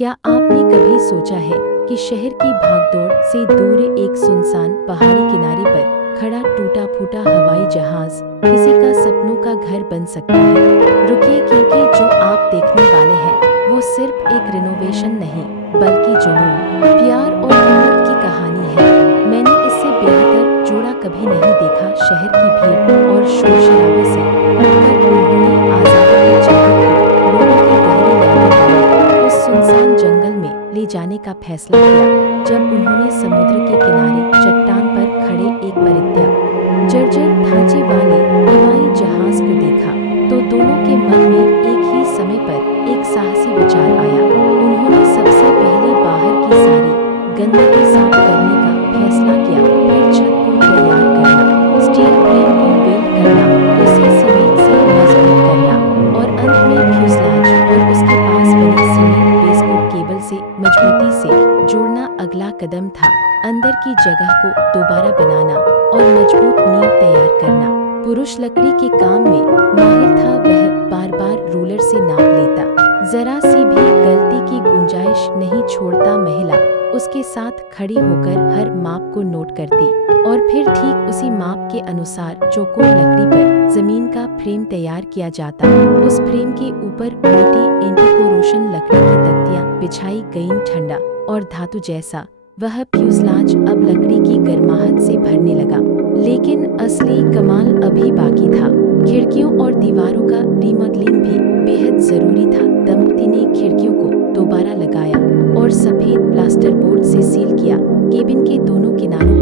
क्या आपने कभी सोचा है कि शहर की भागदौड़ से दूर एक सुनसान पहाड़ी किनारे पर खड़ा टूटा फूटा हवाई जहाज किसी का सपनों का घर बन सकता है? रुकिए, क्योंकि जो आप देखने वाले हैं वो सिर्फ एक रिनोवेशन नहीं, बल्कि जुनून, प्यार और हिम्मत की कहानी है। मैंने इससे बेहतर जोड़ा कभी नहीं देखा। शहर की भीड़ और शोर शराबे से उठकर उन्होंने आज़ादी की चाहत को, लोगों की गहरी यादों वाले उस सुनसान जंगल में ले जाने का फैसला किया। जब उन्होंने समुद्र के किनारे चट्टान पर खड़े एक परित्यक्त जर्जर ढांचे वाले हवाई जहाज को देखा, तो दोनों के मन में एक ही समय पर एक साहसी विचार आया। उन्होंने सबसे पहले बाहर की सारी गंदगी साफ करने का फैसला किया, फिर छत को तैयार करना, स्टील फ्रेम को वेल्ड करना, उसे सीमेंट से मजबूत करना और अंत में फ्यूजलाज और उसके पास बने सीमेंट बेस को केबल से मजबूती से जोड़ना अगला कदम था। अंदर की जगह को दोबारा बनाना और मजबूत नींव तैयार करना। पुरुष लकड़ी के काम में माहिर था, वह बार बार रूलर से नाप लेता, जरा सी भी गलती की गुंजाइश नहीं छोड़ता। महिला उसके साथ खड़ी होकर हर माप को नोट करती और फिर ठीक उसी माप के अनुसार चौकोर लकड़ी पर जमीन का फ्रेम तैयार किया जाता। उस फ्रेम के ऊपर मोटी एंटीकोरोशन लकड़ी की तख्तियां बिछाई गईं। ठंडा और धातु जैसा वह फ्यूजलाज अब लकड़ी की गर्माहट से भरने लगा। लेकिन असली कमाल अभी बाकी था। खिड़कियों और दीवारों का रीमॉडलिंग भी बेहद जरूरी था। दंपति ने खिड़कियों को दोबारा लगाया और सफेद प्लास्टर बोर्ड से सील किया। केबिन के दोनों किनारों